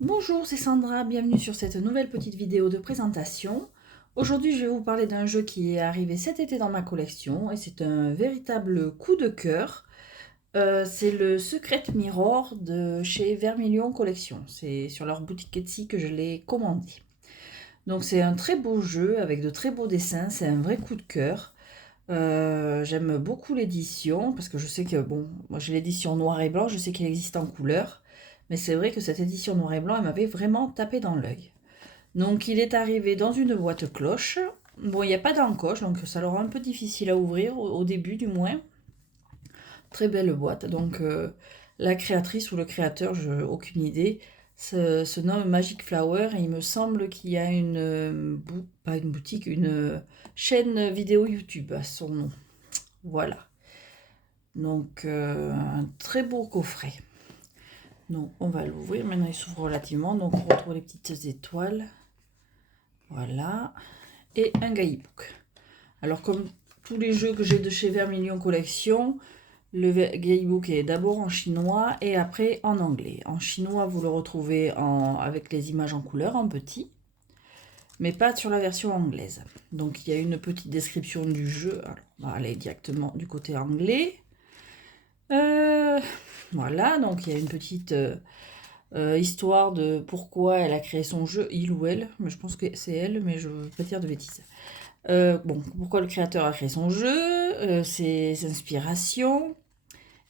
Bonjour, c'est Sandra, bienvenue sur cette nouvelle petite vidéo de présentation. Aujourd'hui, je vais vous parler d'un jeu qui est arrivé cet été dans ma collection et c'est un véritable coup de cœur. C'est le Secret Mirror de chez Vermilion Collection. C'est sur leur boutique Etsy que je l'ai commandé. Donc c'est un très beau jeu avec de très beaux dessins, c'est un vrai coup de cœur. J'aime beaucoup l'édition parce que je sais que, bon, moi j'ai l'édition noir et blanc, je sais qu'il existe en couleur, mais c'est vrai que cette édition noir et blanc, elle m'avait vraiment tapé dans l'œil. Donc il est arrivé dans une boîte cloche. Bon, il n'y a pas d'encoche, donc ça leur rend un peu difficile à ouvrir, au début du moins. Très belle boîte, donc la créatrice ou le créateur, je aucune idée, se nomme Magic Flower et il me semble qu'il y a pas une boutique, une chaîne vidéo YouTube à son nom. Voilà. Donc, un très beau coffret. Donc, on va l'ouvrir. Maintenant, il s'ouvre relativement. Donc, on retrouve les petites étoiles. Voilà. Et un guidebook. Alors, comme tous les jeux que j'ai de chez Vermilion Collection, le guidebook est d'abord en chinois et après en anglais. En chinois, vous le retrouvez avec les images en couleur, en petit, mais pas sur la version anglaise. Donc, il y a une petite description du jeu. Alors, on va aller directement du côté anglais. Voilà, donc il y a une petite histoire de pourquoi elle a créé son jeu, il ou elle, mais je pense que c'est elle, mais je ne veux pas dire de bêtises. Bon, pourquoi le créateur a créé son jeu, ses inspirations,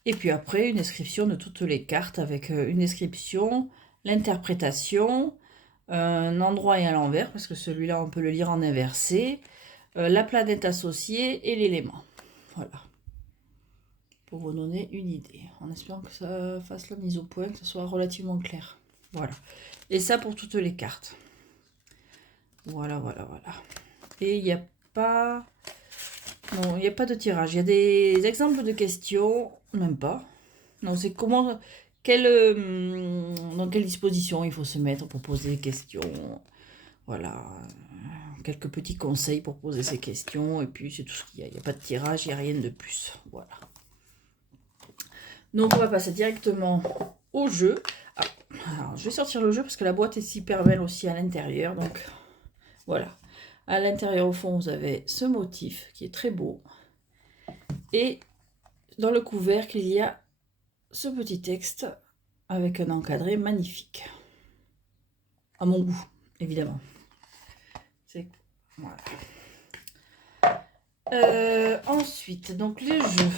et puis après une description de toutes les cartes avec une description, l'interprétation, un endroit et à l'envers, parce que celui-là on peut le lire en inversé, la planète associée et l'élément. Voilà, pour vous donner une idée, en espérant que ça fasse la mise au point, que ce soit relativement clair. Voilà. Et ça pour toutes les cartes. Voilà, voilà, voilà. Et il n'y a pas... Non, il n'y a pas de tirage. Il y a des exemples de questions, même pas. Non, c'est comment... dans quelle disposition il faut se mettre pour poser des questions. Voilà. Quelques petits conseils pour poser ces questions. Et puis c'est tout ce qu'il y a. Il n'y a pas de tirage, il n'y a rien de plus. Voilà. Donc on va passer directement au jeu. Alors, je vais sortir le jeu parce que la boîte est super belle aussi à l'intérieur. Donc voilà. À l'intérieur au fond vous avez ce motif qui est très beau. Et dans le couvercle il y a ce petit texte avec un encadré magnifique. À mon goût, évidemment. C'est voilà. Ensuite, donc les jeux.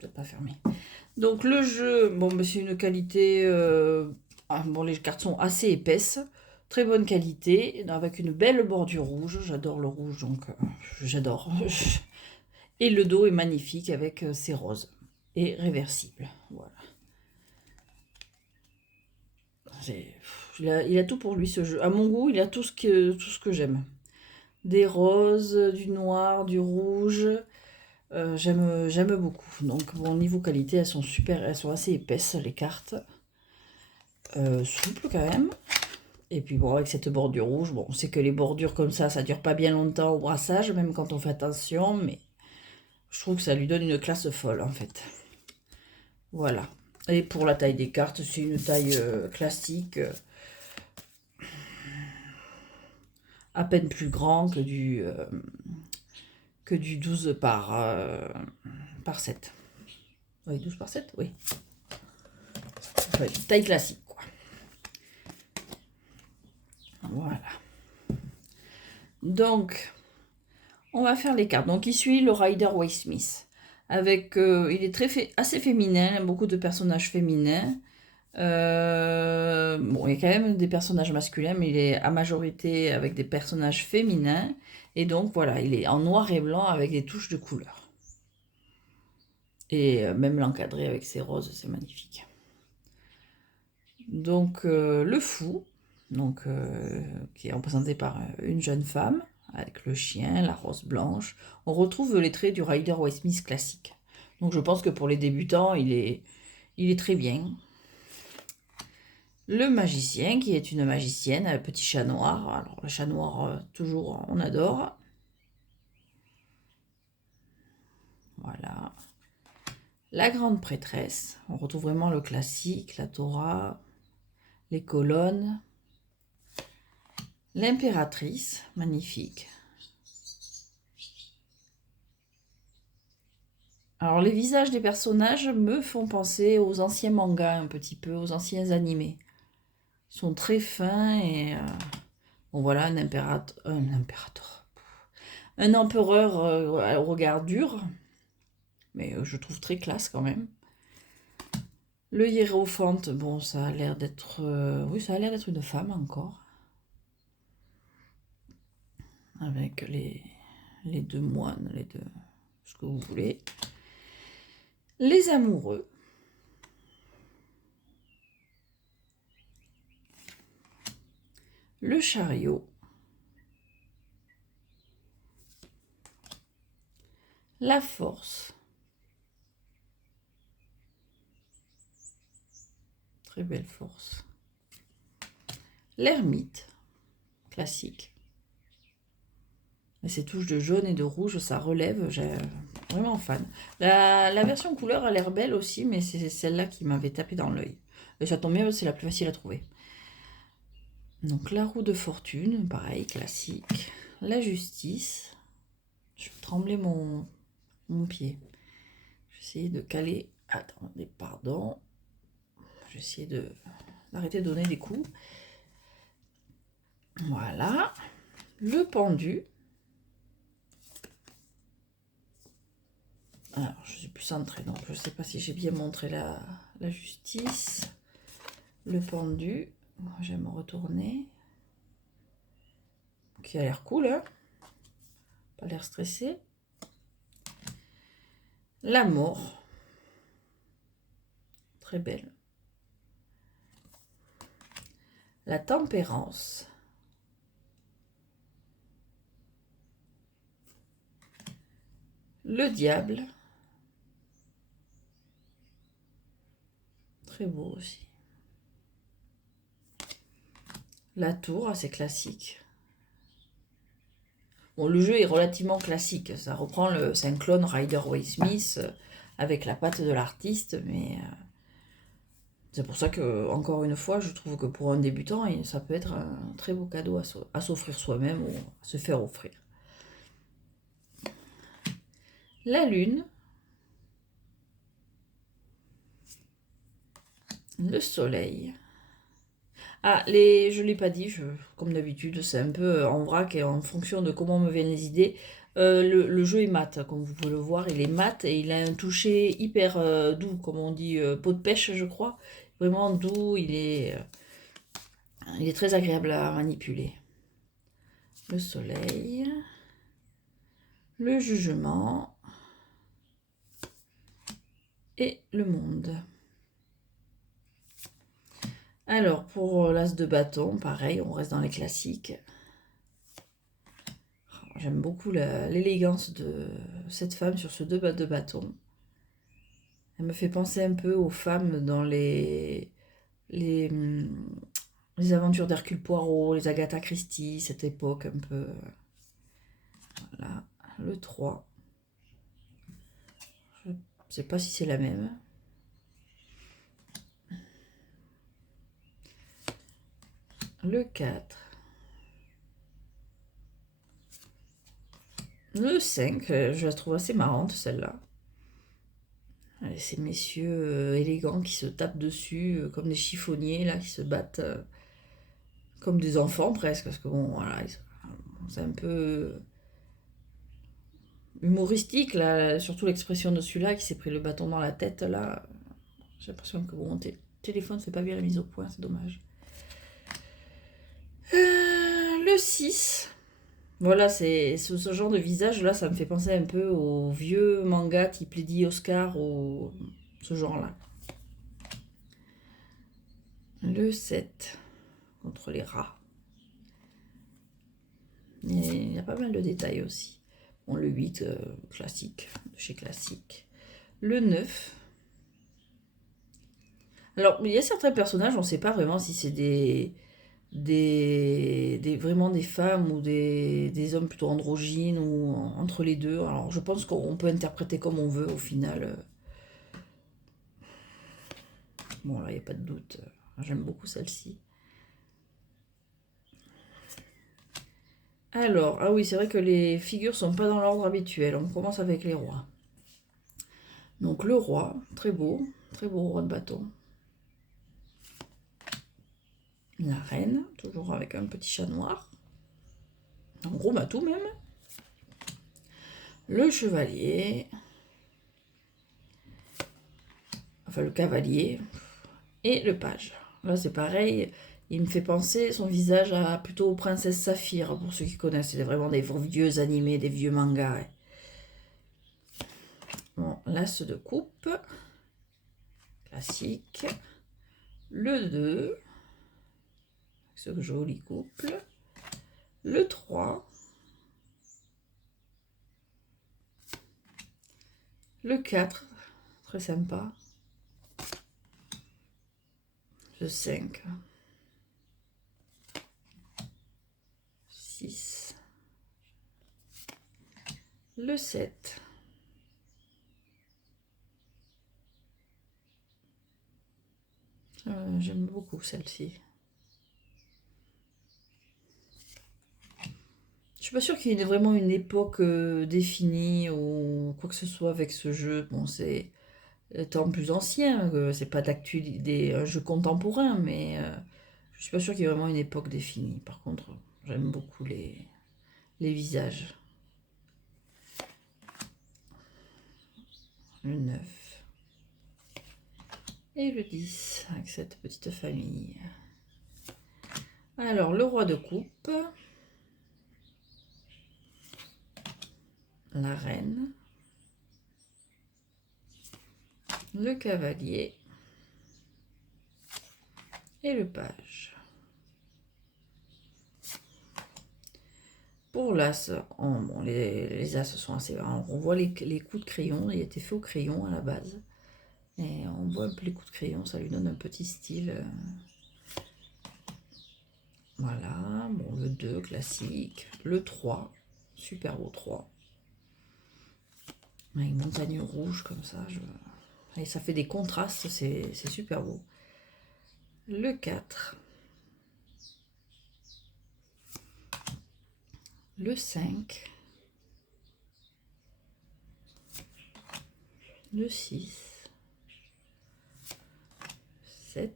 Je ne pas fermer. Donc le jeu, bon, bah, c'est une qualité. Bon, les cartes sont assez épaisses, très bonne qualité, avec une belle bordure rouge. J'adore le rouge, donc j'adore. Et le dos est magnifique avec ses roses et réversible. Voilà. Il a tout pour lui ce jeu. À mon goût, il a tout ce que j'aime. Des roses, du noir, du rouge. J'aime beaucoup. Donc bon, niveau qualité, elles sont super, elles sont assez épaisses les cartes. Souples quand même. Et puis bon, avec cette bordure rouge, bon, on sait que les bordures comme ça dure pas bien longtemps au brassage, même quand on fait attention, mais je trouve que ça lui donne une classe folle en fait. Voilà. Et pour la taille des cartes, c'est une taille classique, à peine plus grand que du 12 par 7. Oui, 12 par 7, oui. Enfin, taille classique, quoi. Voilà. Donc, on va faire les cartes. Donc, il suit le Rider Waite Smith. Avec, il est assez féminin, beaucoup de personnages féminins. Bon, il y a quand même des personnages masculins, mais il est à majorité avec des personnages féminins. Et donc, voilà, il est en noir et blanc avec des touches de couleur. Et même l'encadré avec ses roses, c'est magnifique. Donc, le fou, donc, qui est représenté par une jeune femme, avec le chien, la rose blanche. On retrouve les traits du Rider Waite Smith classique. Donc, je pense que pour les débutants, il est très bien. Le magicien, qui est une magicienne, un petit chat noir. Alors, le chat noir, toujours, on adore. Voilà. La grande prêtresse. On retrouve vraiment le classique, la Torah. les colonnes, l'impératrice, magnifique. Alors les visages des personnages me font penser aux anciens mangas un petit peu, aux anciens animés. Ils sont très fins et bon voilà un impérateur, un empereur au regard dur, mais je trouve très classe quand même. Le hiérophante, bon ça a l'air d'être, oui ça a l'air d'être une femme encore, avec les deux moines, les deux, ce que vous voulez. Les amoureux. Le chariot. La force. Très belle force. L'ermite. Classique. Et ces touches de jaune et de rouge, ça relève, j'ai vraiment fan. La version couleur a l'air belle aussi, mais c'est celle-là qui m'avait tapé dans l'œil. Et ça tombe bien, c'est la plus facile à trouver. Donc la roue de fortune, pareil, classique. La justice. Je vais trembler mon pied. Je vais essayer de caler. Attendez, pardon. Je vais essayer d'arrêter de donner des coups. Voilà. Le pendu. Alors, je suis plus centrée, donc je ne sais pas si j'ai bien montré la justice. Le pendu. Je vais me retourner. Qui a l'air cool, hein? Pas l'air stressé. La mort. Très belle. La tempérance. Le diable. Très beau aussi. La tour, assez classique. Bon, le jeu est relativement classique. Ça reprend c'est un clone Rider-Waite-Smith avec la patte de l'artiste, mais c'est pour ça que, encore une fois, je trouve que pour un débutant, ça peut être un très beau cadeau à s'offrir soi-même ou à se faire offrir. La lune. Le soleil. Ah, je ne l'ai pas dit, comme d'habitude, c'est un peu en vrac et en fonction de comment me viennent les idées. Le jeu est mat, comme vous pouvez le voir, il est mat et il a un toucher hyper doux, comme on dit, peau de pêche, je crois. Vraiment doux, il est très agréable à manipuler. Le soleil, le jugement et le monde. Alors, pour l'as de bâton, pareil, on reste dans les classiques. J'aime beaucoup l'élégance de cette femme sur ce 2 de bâton. Elle me fait penser un peu aux femmes dans les aventures d'Hercule Poirot, les Agatha Christie, cette époque un peu. Voilà, le 3. Je ne sais pas si c'est la même. Le 4. Le 5, je la trouve assez marrante celle-là. Ces messieurs élégants qui se tapent dessus comme des chiffonniers là, qui se battent comme des enfants presque, parce que bon voilà, c'est un peu humoristique là, surtout l'expression de celui-là qui s'est pris le bâton dans la tête là. J'ai l'impression que bon, mon téléphone fait pas bien la mise au point, c'est dommage. Le 6. Voilà, c'est ce genre de visage là, ça me fait penser un peu aux vieux mangas type Lady Oscar ou ce genre là. Le 7. Contre les rats. Il y a pas mal de détails aussi. Bon, le 8, classique, de chez classique. Le 9. Alors, il y a certains personnages, on ne sait pas vraiment si c'est vraiment des femmes ou des hommes plutôt androgynes ou entre les deux. Alors, je pense qu'on peut interpréter comme on veut au final. Bon, là, il n'y a pas de doute. J'aime beaucoup celle-ci. Alors, ah oui, c'est vrai que les figures sont pas dans l'ordre habituel. On commence avec les rois. Donc le roi, très beau roi de bâton. La reine, toujours avec un petit chat noir. Un gros matou même. Le chevalier. Enfin le cavalier. Et le page. Là c'est pareil. Il me fait penser son visage à plutôt Princesse Saphir, pour ceux qui connaissent. C'est vraiment des vieux animés, des vieux mangas. Bon, l'as de coupe. Classique. Le 2. Ce joli couple. Le 3. Le 4. Très sympa. Le 5. 6. Le 7. J'aime beaucoup celle-ci. Je suis pas sûre qu'il y ait vraiment une époque définie ou quoi que ce soit avec ce jeu. Bon, c'est temps plus ancien, c'est pas d'actualité, un jeu contemporain, mais je suis pas sûre qu'il y ait vraiment une époque définie. Par contre, j'aime beaucoup les visages. Le 9. Et le 10, avec cette petite famille. Alors, le roi de coupe. La reine. Le cavalier. Et le page. Pour l'as, bon, les as sont assez... On voit les coups de crayon, il était fait au crayon à la base. Et on voit un peu les coups de crayon, ça lui donne un petit style. Voilà, bon, le 2 classique, le 3, super beau 3. Avec une montagne rouge comme ça, et ça fait des contrastes, c'est super beau. Le 4. Le 5. Le 6. 7.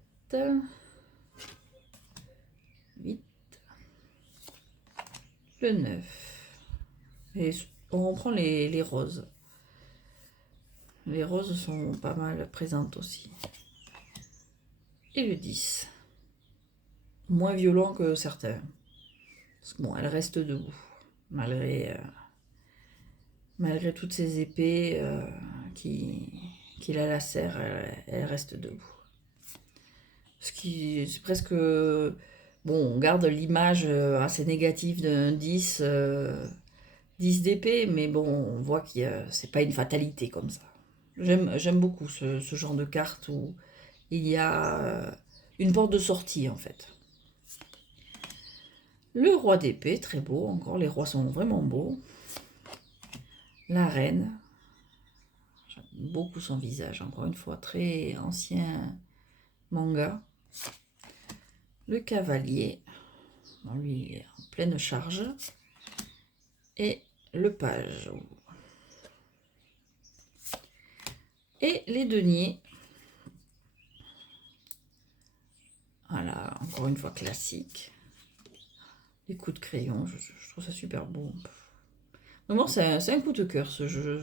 8. Le 9. Et on reprend les roses. Les roses sont pas mal présentes aussi. Et le 10. Moins violent que certains. Parce que bon, elle reste debout. Malgré toutes ces épées qui la lacèrent, elle reste debout. Ce qui c'est presque... Bon, on garde l'image assez négative d'un 10, 10 d'épée, mais bon, on voit que c'est pas une fatalité comme ça. J'aime beaucoup ce genre de carte où il y a une porte de sortie en fait. Le roi d'épée, très beau, encore les rois sont vraiment beaux. La reine, j'aime beaucoup son visage, encore une fois, très ancien manga. Le cavalier, bon, lui il est en pleine charge. Et le page. Et les deniers. Voilà, encore une fois classique. Les coups de crayon, je trouve ça super beau. Vraiment, c'est un coup de cœur ce jeu.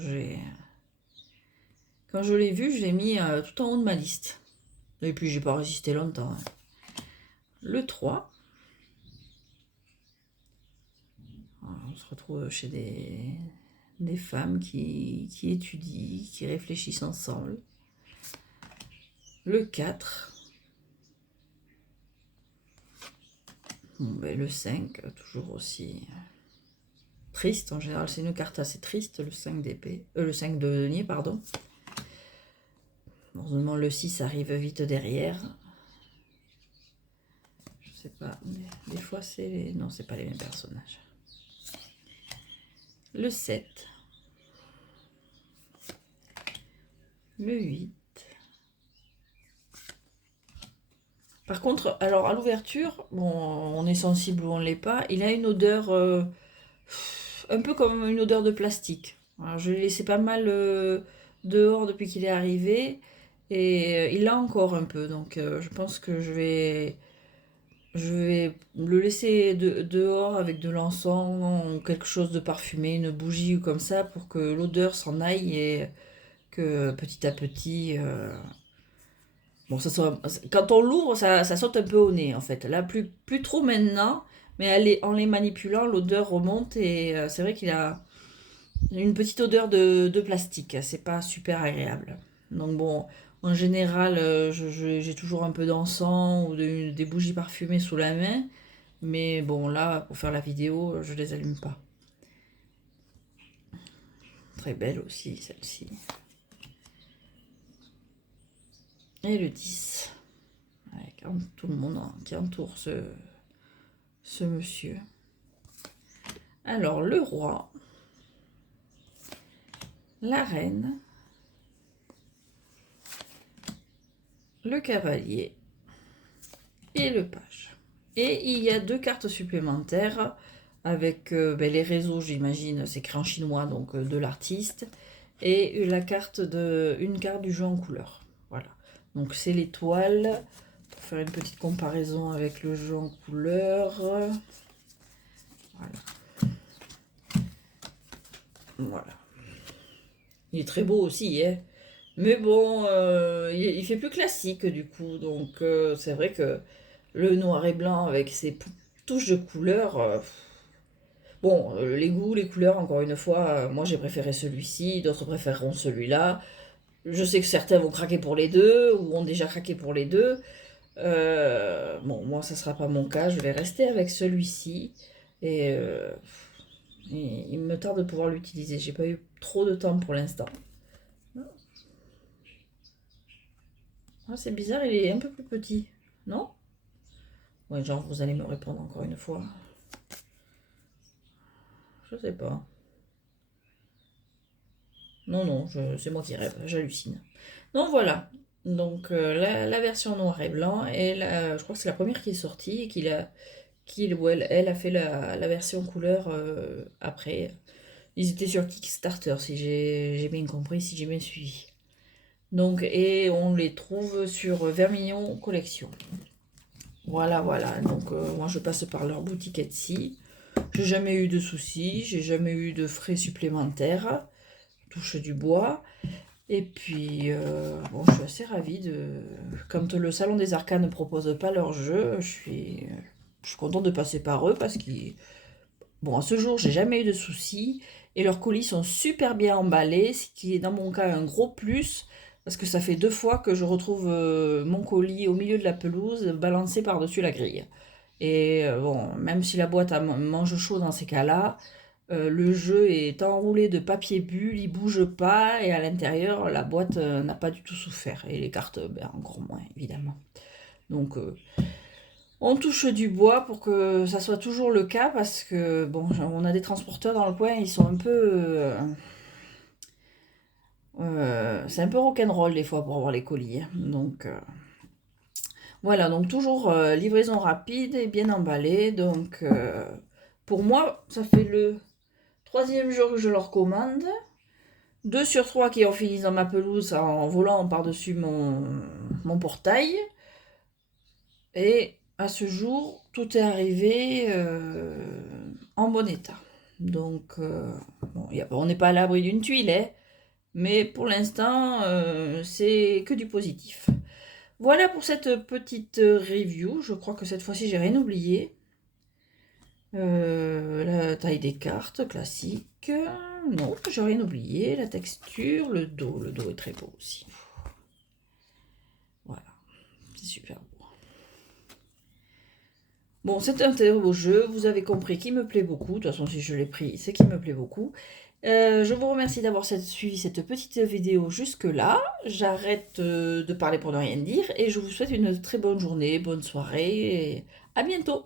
Quand je l'ai vu, je l'ai mis tout en haut de ma liste. Et puis j'ai pas résisté longtemps. Hein. Le 3. Voilà, on se retrouve chez des femmes qui étudient, qui réfléchissent ensemble. Le 4. Bon, ben, le 5, toujours aussi triste. En général, c'est une carte assez triste, le 5 d'épée. Le 5 de denier, pardon. Heureusement, le 6 arrive vite derrière. Je sais pas, mais des fois, c'est... Non, c'est pas les mêmes personnages. Le 7. Le 8. Par contre, alors à l'ouverture, bon, on est sensible ou on l'est pas, il a une odeur un peu comme une odeur de plastique. Alors, je l'ai laissé pas mal dehors depuis qu'il est arrivé et il l'a encore un peu. Donc je pense que je vais le laisser dehors avec de l'encens ou quelque chose de parfumé, une bougie ou comme ça pour que l'odeur s'en aille et que petit à petit, bon, quand on l'ouvre, ça saute un peu au nez en fait. Là, plus trop maintenant, mais en les manipulant, l'odeur remonte et c'est vrai qu'il a une petite odeur de plastique. C'est pas super agréable. Donc bon, en général, j'ai toujours un peu d'encens ou des bougies parfumées sous la main. Mais bon, là, pour faire la vidéo, je les allume pas. Très belle aussi, celle-ci. Et le 10. Avec tout le monde qui entoure ce monsieur. Alors, le roi, la reine, le cavalier et le page. Et il y a 2 cartes supplémentaires avec les réseaux, j'imagine, c'est écrit en chinois, donc de l'artiste, et une carte du jeu en couleur. Voilà. Donc c'est l'étoile, pour faire une petite comparaison avec le jeu en couleur. Voilà. Voilà. Il est très beau aussi, hein. Mais bon, il fait plus classique du coup, donc c'est vrai que le noir et blanc avec ses touches de couleur. Bon, les goûts, les couleurs, encore une fois, moi j'ai préféré celui-ci, d'autres préféreront celui-là. Je sais que certains vont craquer pour les deux, ou ont déjà craqué pour les deux. Bon, moi ça sera pas mon cas, je vais rester avec celui-ci. Et il me tarde de pouvoir l'utiliser. J'ai pas eu trop de temps pour l'instant. Ah, c'est bizarre, il est un peu plus petit, non? Ouais, genre, vous allez me répondre encore une fois. Je sais pas. Non, non, c'est moi qui rêve, j'hallucine. Donc voilà. Donc la version noir et blanc, et je crois que c'est la première qui est sortie, et ou elle a fait la version couleur après. Ils étaient sur Kickstarter, si j'ai bien compris, si j'ai bien suivi. Donc, et on les trouve sur Vermillon Collection. Voilà, voilà. Donc, moi, je passe par leur boutique Etsy. J'ai jamais eu de soucis, j'ai jamais eu de frais supplémentaires. Touche du bois. Et puis, bon, je suis assez ravie de. Quand le Salon des Arcanes ne propose pas leur jeu, je suis contente de passer par eux parce qu'ils. Bon, à ce jour, j'ai jamais eu de soucis. Et leurs colis sont super bien emballés, ce qui est dans mon cas un gros plus. Parce que ça fait 2 fois que je retrouve mon colis au milieu de la pelouse, balancé par-dessus la grille. Et bon, même si la boîte mange chaud dans ces cas-là, le jeu est enroulé de papier bulle, il bouge pas, et à l'intérieur, la boîte n'a pas du tout souffert. Et les cartes, ben, encore moins, évidemment. Donc, on touche du bois pour que ça soit toujours le cas, parce que, bon, on a des transporteurs dans le coin, ils sont un peu... c'est un peu rock'n'roll des fois pour avoir les colis, hein. Donc, voilà, donc toujours livraison rapide et bien emballé. Donc, pour moi, ça fait le 3e jour que je leur commande. 2 sur 3 qui ont fini dans ma pelouse en volant par-dessus mon portail. Et à ce jour, tout est arrivé en bon état. Donc, bon, on n'est pas à l'abri d'une tuile, hein, mais pour l'instant, c'est que du positif. Voilà pour cette petite review. Je crois que cette fois-ci, j'ai rien oublié. La taille des cartes, classique. Non, j'ai rien oublié. La texture, le dos. Le dos est très beau aussi. Voilà, c'est super beau. Bon, c'est un très beau jeu. Vous avez compris qu'il me plaît beaucoup. De toute façon, si je l'ai pris, c'est qu'il me plaît beaucoup. Je vous remercie d'avoir suivi cette petite vidéo jusque-là. J'arrête de parler pour ne rien dire. Et je vous souhaite une très bonne journée, bonne soirée. Et à bientôt.